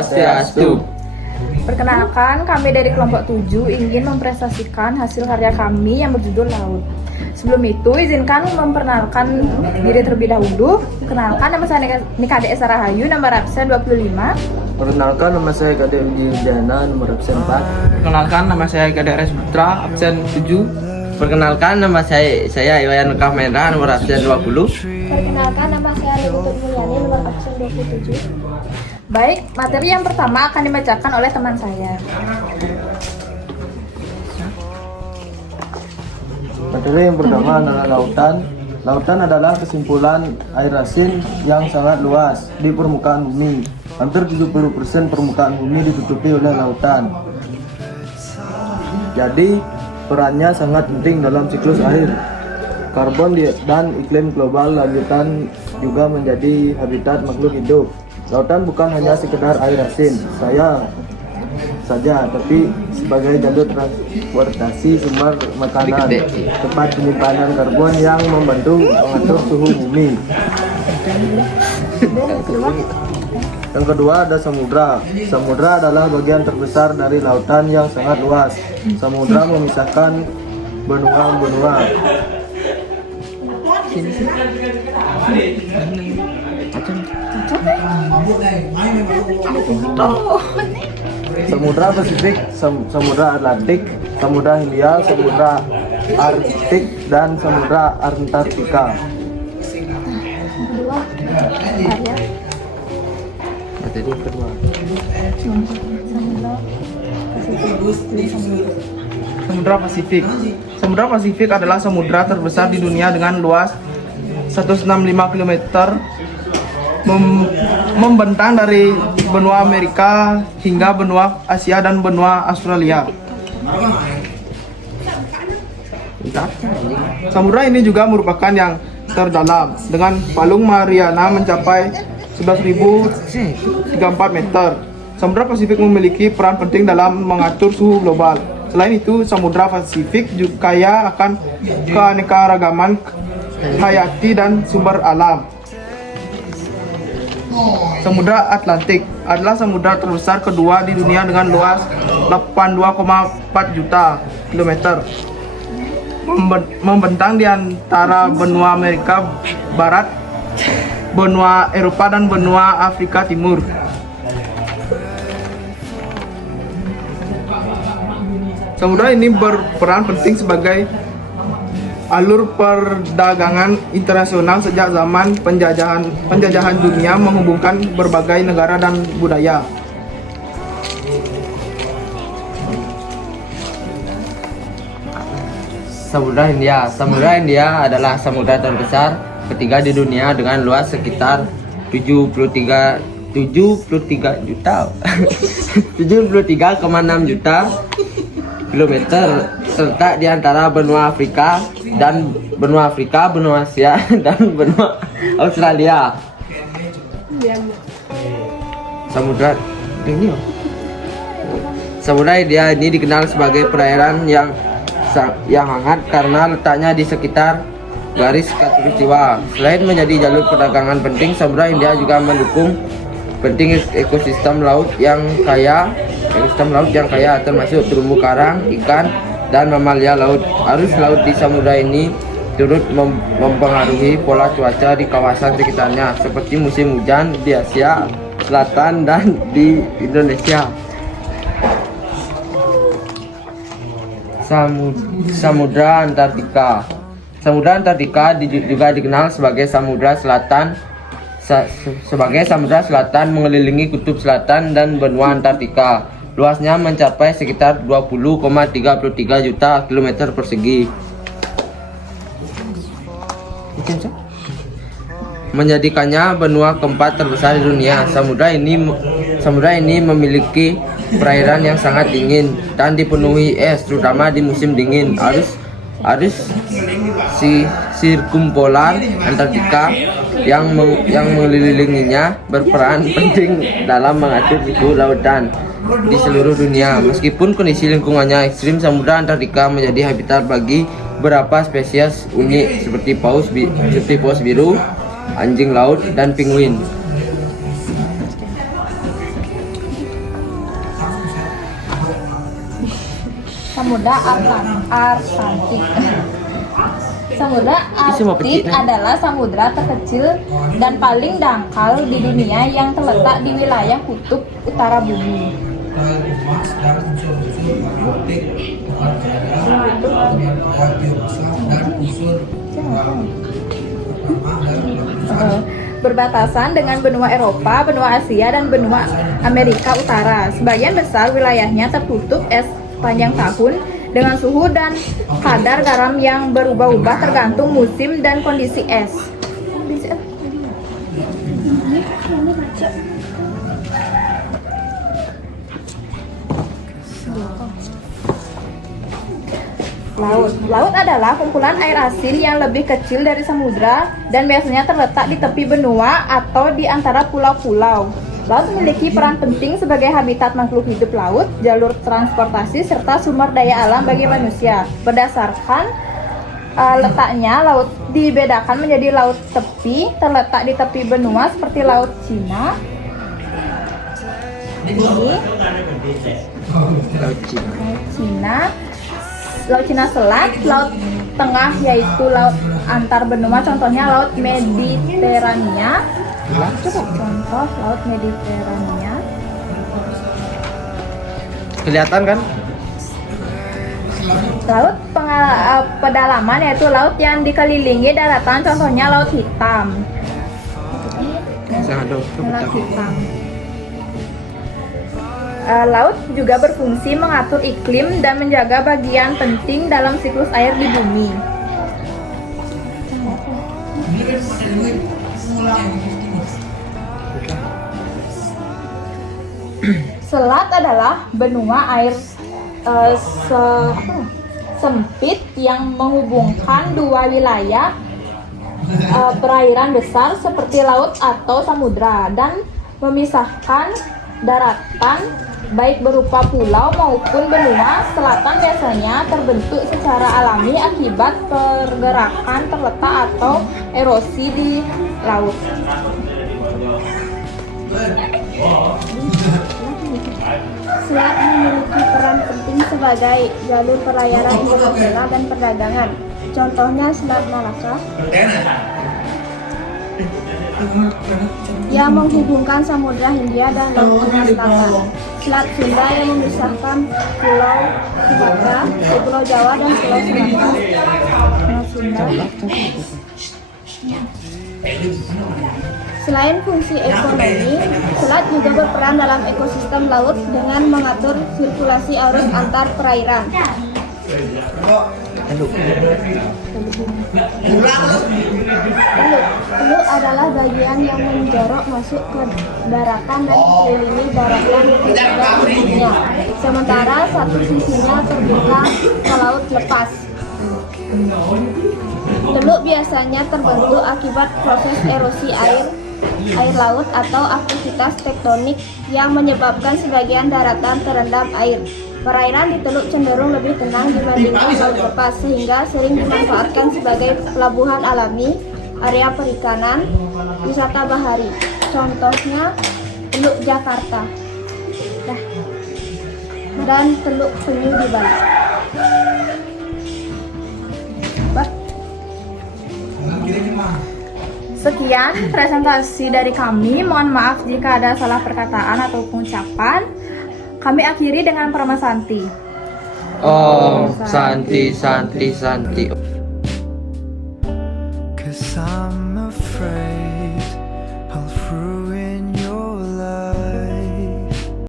Swastiastu. Perkenalkan, kami dari kelompok 7 ingin mempresentasikan hasil karya kami yang berjudul Laut. Sebelum itu, izinkan memperkenalkan diri terlebih dahulu. Perkenalkan, nama saya Nika Ade Sarahayu, nomor absen 25. Perkenalkan, nama saya Kade Uji Diana, nomor absen 4. Perkenalkan, nama saya Kade Res Putra, absen 7. Perkenalkan, nama saya Iwayan Kamera, nomor absen 20. Perkenalkan, nama saya Lutut Mulyani, nomor absen 27. Baik, materi yang pertama akan dibacakan oleh teman saya. Materi yang pertama adalah lautan. Lautan adalah kesimpulan air asin yang sangat luas di permukaan bumi. Hampir 70% permukaan bumi ditutupi oleh lautan. Jadi, perannya sangat penting dalam siklus air. Karbon dan iklim global lautan juga menjadi habitat makhluk hidup. Lautan bukan hanya sekedar air asin saja, tapi sebagai jalur transportasi sumber makanan, tempat penyimpanan karbon yang membantu mengatur suhu bumi. Yang kedua ada samudra. Samudra adalah bagian terbesar dari lautan yang sangat luas. Samudra memisahkan benua-benua. Samudra Pasifik, Samudra Atlantik, Samudra Hindia, Samudra Arktik, dan Samudra Antartika. Materi kedua. Samudra Pasifik. Samudra Pasifik adalah samudra terbesar di dunia dengan luas 165 km, membentang dari benua Amerika hingga benua Asia dan benua Australia. Samudra ini juga merupakan yang terdalam, dengan palung Mariana mencapai 11.034 meter. Samudra Pasifik memiliki peran penting dalam mengatur suhu global. Selain itu, Samudra Pasifik juga kaya akan keanekaragaman hayati dan sumber alam. Samudra Atlantik adalah samudra terbesar kedua di dunia dengan luas 82,4 juta kilometer. Membentang di antara benua Amerika Barat, benua Eropa, dan benua Afrika Timur. Samudra ini berperan penting sebagai alur perdagangan internasional sejak zaman penjajahan dunia, menghubungkan berbagai negara dan budaya. Samudra Hindia. Samudra Hindia adalah samudra terbesar ketiga di dunia dengan luas sekitar 73 juta 73,6 juta kilometer, terletak di antara benua Afrika, benua Asia, dan benua Australia. Samudra Hindia ini dikenal sebagai perairan yang hangat karena letaknya di sekitar garis khatulistiwa. Selain menjadi jalur perdagangan penting, Samudra Hindia juga mendukung penting ekosistem laut yang kaya, termasuk terumbu karang, ikan, dan mamalia laut. Arus laut di samudra ini turut mempengaruhi pola cuaca di kawasan sekitarnya, seperti musim hujan di Asia Selatan dan di Indonesia. Samudra Antartika. Samudra Antartika juga dikenal sebagai Samudra Selatan mengelilingi kutub selatan dan benua Antartika. Luasnya mencapai sekitar 20,33 juta kilometer persegi. Menjadikannya benua keempat terbesar di dunia. Samudra ini memiliki perairan yang sangat dingin dan dipenuhi es, terutama di musim dingin. Arus sirkumpolar Antartika yang mengelilinginya berperan penting dalam mengatur suhu lautan di seluruh dunia. Meskipun kondisi lingkungannya ekstrim, samudra Antartika menjadi habitat bagi beberapa spesies unik seperti paus biru, anjing laut, dan penguin. Samudra Arctic. Samudra Arktik adalah samudra terkecil dan paling dangkal di dunia yang terletak di wilayah kutub utara bumi. Berbatasan dengan benua Eropa, benua Asia, dan benua Amerika Utara. Sebagian besar wilayahnya tertutup es sepanjang tahun dengan suhu dan kadar garam yang berubah-ubah tergantung musim dan kondisi es. Laut adalah kumpulan air asin yang lebih kecil dari samudra dan biasanya terletak di tepi benua atau di antara pulau-pulau. Laut memiliki peran penting sebagai habitat makhluk hidup laut, jalur transportasi, serta sumber daya alam bagi manusia. Berdasarkan letaknya, laut dibedakan menjadi laut tepi, terletak di tepi benua seperti Laut Cina. Laut Cina Selat, Laut Tengah yaitu laut antar benua, contohnya Laut Mediterania. Contoh Laut Mediterania. Kelihatan kan? Laut pedalaman yaitu laut yang dikelilingi daratan, contohnya Laut Hitam. Laut Hitam. Laut juga berfungsi mengatur iklim dan menjaga bagian penting dalam siklus air di bumi. Selat adalah benua air sempit yang menghubungkan dua wilayah perairan besar seperti laut atau samudra dan memisahkan daratan baik berupa pulau maupun benua. Selatan biasanya terbentuk secara alami akibat pergerakan terletak atau erosi di laut. Selat memiliki peran penting sebagai jalur pelayaran internasional dan perdagangan. Contohnya Selat Malaka yang menghubungkan Samudra Hindia dan Laut Tengah Selatan. Selat Sunda yang memisahkan Pulau Sumatera, Pulau Jawa dan Pulau Sumatera. Selain fungsi ekonomi, selat juga berperan dalam ekosistem laut dengan mengatur sirkulasi arus antar perairan. Teluk adalah bagian yang menjorok masuk ke daratan dan mengelilingi daratan ketiga sisinya. Sementara satu sisinya terbuka ke laut lepas. Teluk biasanya terbentuk akibat proses erosi air laut atau aktivitas tektonik yang menyebabkan sebagian daratan terendam air. Perairan di teluk cenderung lebih tenang dibandingkan laut lepas, sehingga sering dimanfaatkan sebagai pelabuhan alami, area perikanan, wisata bahari. Contohnya Teluk Jakarta dan Teluk Penyu di Bali. Sekian presentasi dari kami. Mohon maaf jika ada salah perkataan atau pengucapan. Kami akhiri dengan Parama Santi. Oh, Santi, Santi, Santi. 'Cause I'm afraid